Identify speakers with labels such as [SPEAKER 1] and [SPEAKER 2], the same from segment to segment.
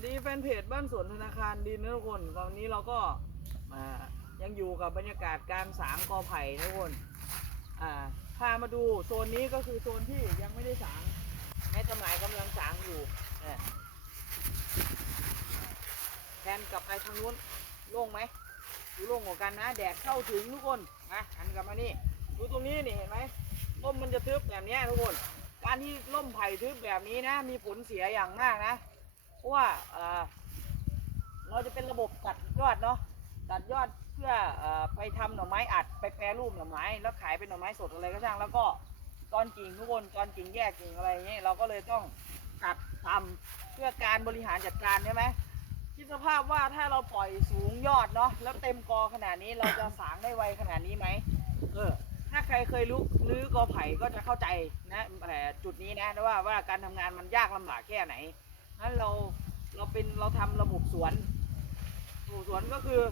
[SPEAKER 1] วัสดีแฟนเพจบ้านสวนธนาคารดินนะทุกคนวันนี้เราก็มายังอยู่กับบรรยากาศการสางกอไผ่นะทุกคนอ่าพามาดูโซนนี้ก็คือโซนที่ยังไม่ได้สางแม่สมัยกำลังสางอยู่แทนกลับไปทางนู้นโล่งไหมดูโล่งกว่ากันนะ แดดเข้าถึงทุกคนนะหันกลับมานี่ดูตรงนี้นี่เห็นไหมร่มมันจะทึบแบบนี้ทุกคน การที่ร่มไผ่ทึบแบบนี้นะ มีผลเสียอย่างมากนะ เพราะว่าเราจะเป็นระบบตัดยอดเนาะตัดยอดเพื่ออไปทำหน่อไม้อัดไปแปรรูปหน่อไม้ แล้วขายเป็นหน่อไม้สดอะไรก็ช่างแล้วก็ตอนกิ่งทุกคนตอนกิ่งแยกกิ่งอะไรเงี้ยเราก็เลยต้องตัดทำเพื่อการบริหารจัดการใช่ไหมคิดสภาพว่าถ้าเราปล่อยสูงยอดเนาะแล้วเต็มกอขนาดนี้เราจะสางได้ไวขนาดนี้ไหมเออถ้าใครเคยรู้รื้อกอไผ่ก็จะเข้าใจนะแต่จุดนี้นะว่าว่าการทำงานมันยากลำบากแค่ไหน นั้เราเราเป็นเราทำระบบสวนระบบสวนก็คือ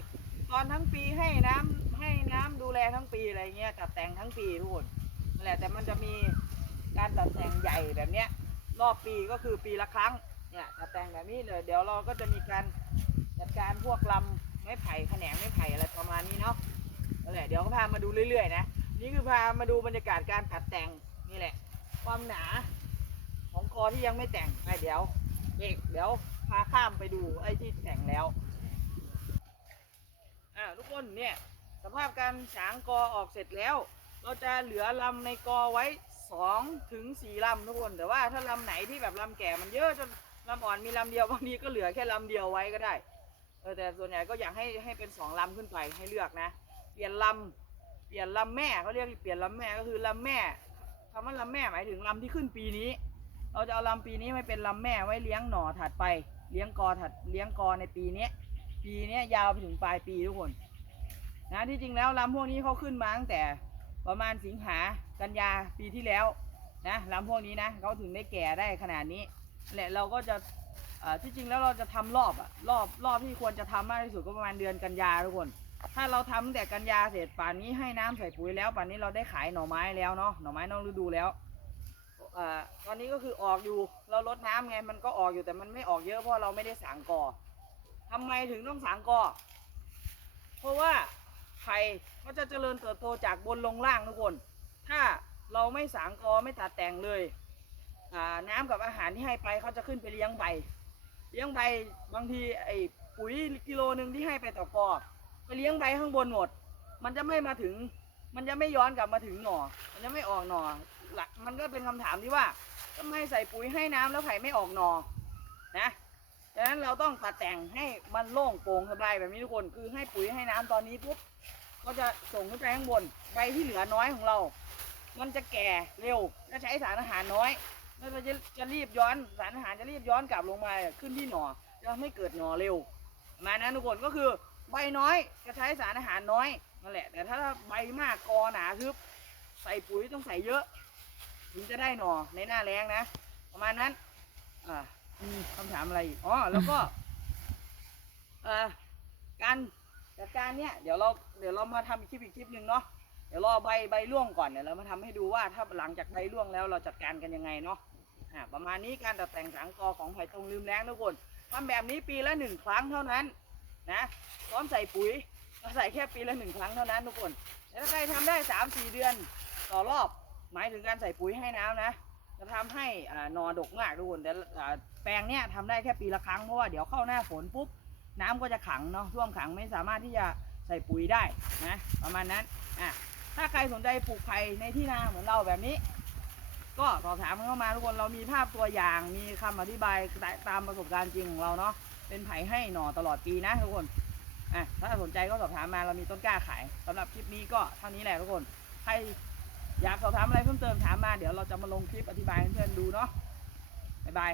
[SPEAKER 1] ตอนทั้งปีให้น้ำให้น้ำดูแลทั้งปีอะไรเงี้ยตัดแต่งทั้งปีทุกคนนั่นแหละแต่มันจะมีการตัดแต่งใหญ่แบบเนี้ยรอบปีก็คือปีละครั้งเนี่ยตัดแต่งแบบนี้เลยเดี๋ยวเราก็จะมีการจัดการพวกลำไม้ไผ่แขนงไม้ไผ่อะไรประมาณนี้เนาะนั่นแหละเดี๋ยวก็พามาดูเรื่อยๆนะนี่คือพามาดูบรรยากาศการตัดแต่งนี่แหละ ความหนาของคอที่ยังไม่แต่งไปเดี๋ยว เอกเดี๋ยวพาข้ามไปดูไอ้ที่แต่งแล้ว อ่าทุกคนเนี่ยสภาพการฉางกอออกเสร็จแล้ว เราจะเหลือลำในกอไว้สองถึงสี่ลำทุกคน แต่ว่าถ้าลำไหนที่แบบลำแก่มันเยอะจนลำอ่อนมีลำเดียวบางทีก็เหลือแค่ลำเดียวไว้ก็ได้เออแต่ส่วนใหญ่ก็อยากให้ให้เป็นสองลำขึ้นไปให้เลือกนะ เปลี่ยนลำเปลี่ยนลำแม่เขาเรียกเปลี่ยนลำแม่ก็คือลำแม่คำว่าลำแม่หมายถึงลำที่ขึ้นปีนี้ เราจะเอาลำปีนี้ไม่เป็นลำแม่ไว้เลี้ยงหน่อถัดไป เลี้ยงกอถัดเลี้ยงกอในปีนี้ปีนี้ยาวไปถึงปลายปีทุกคนนะที่จริงแล้วลำพวกนี้เขาขึ้นมาตั้งแต่ประมาณสิงหากันยาปีที่แล้วนะลำพวกนี้นะเขาถึงได้แก่ได้ขนาดนี้แหละเราก็จะที่จริงแล้วเราจะทำรอบอะรอบรอบที่ควรจะทำมากที่สุดก็ประมาณเดือนกันยาทุกคน ถ้าเราทำตั้งแต่กันยาเสร็จป่านนี้ให้น้ำใส่ปุ๋ยแล้วป่านนี้เราได้ขายหน่อไม้แล้วเนาะหน่อไม้นอกฤดูแล้ว อ่าตอนนี้ก็คือออกอยู่ เราลดน้ำไงมันก็ออกอยู่แต่มันไม่ออกเยอะเพราะเราไม่ได้สางกอทำไมถึงต้องสางกอ เพราะว่าไผ่ก็จะเจริญเติบโตจากบนลงล่างทุกคน ถ้าเราไม่สางกอไม่ตัดแต่งเลยอ่าน้ำกับอาหารที่ให้ไปเขาจะขึ้นไปเลี้ยงใบ เลี้ยงใบบางทีไอ้ปุ๋ยกิโลหนึ่งที่ให้ไปต่อกอไปเลี้ยงใบข้างบนหมด มันจะไม่มาถึง มันจะไม่ย้อนกลับมาถึงหน่อ มันจะไม่ออกหน่อ หลักมันก็เป็นคำถามที่ว่าทำไมใส่ปุ๋ยให้น้ำแล้วไผ่ไม่ออกหนอนะดังนั้นเราต้องตัดแต่งให้มันโล่งโปร่งสบายแบบนี้ทุกคนคือให้ปุ๋ยให้น้ำตอนนี้ปุ๊บก็จะส่งขึ้นไปข้างบนใบที่เหลือน้อยของเรา มันจะแก่เร็วและใช้สารอาหารน้อยแล้วเราจะจะรีบย้อนสารอาหารจะรีบย้อนกลับลงมาขึ้นที่หน่อจะทำให้เกิดหน่อเร็วมานั้นทุกคนก็คือใบน้อยจะใช้สารอาหารน้อยนั่นแหละ แต่ถ้าใบมากกอหนาทึบใส่ปุ๋ยต้องใส่เยอะ ถึงจะได้หน่อในหน้าแรงนะ ประมาณนั้น อ่ามีคำถามอะไรอีกอ๋อแล้วก็อ่อการจัดการเนี่ยเดี๋ยวเราเดี๋ยวเรามาทำอีกคลิปอีกคลิปหนึ่งเนาะเดี๋ยวรอใบใบร่วงก่อนเดี๋ยวเรามาทำให้ดูว่าถ้าหลังจากใบร่วงแล้วเราจัดการกันยังไงเนาะอ่าประมาณนี้การตัดแต่งสังกอของไผ่ตรงลืมแรงทุกคนทำแบบนี้ปีละหนึ่งครั้งเท่านั้นนะพร้อมใส่ปุ๋ยเราใส่แค่ปีละหนึ่งครั้งเท่านั้นทุกคนแต่ถ้าใครทำได้สามสี่เดือนต่อรอบ หมายถึงการใส่ปุ๋ยให้น้ำนะ จะทำให้อนอดกมากทุกคนแต่แปลงเนี้ยทำได้แค่ปีละครั้งเพราะว่าเดี๋ยวเข้าหน้าฝนปุ๊บน้ำก็จะขังเนาะท่วมขังไม่สามารถที่จะใส่ปุ๋ยได้นะประมาณนั้นอะถ้าใครสนใจปลูกไผ่ในที่นาเหมือนเราแบบนี้ ก็สอบถามเข้ามาทุกคนเรามีภาพตัวอย่างมีคำอธิบายตามประสบการณ์จริงของเราเนาะเป็นไผ่ให้หน่อตลอดปีนะทุกคนอะถ้าสนใจก็สอบถามมาเรามีต้นกล้าขายสำหรับคลิปนี้ก็เท่านี้แหละทุกคนใคร อยากสอบถามอะไรเพิ่มเติมถามมาเดี๋ยวเราจะมาลงคลิปอธิบายให้เพื่อนดูเนาะบ๊ายบาย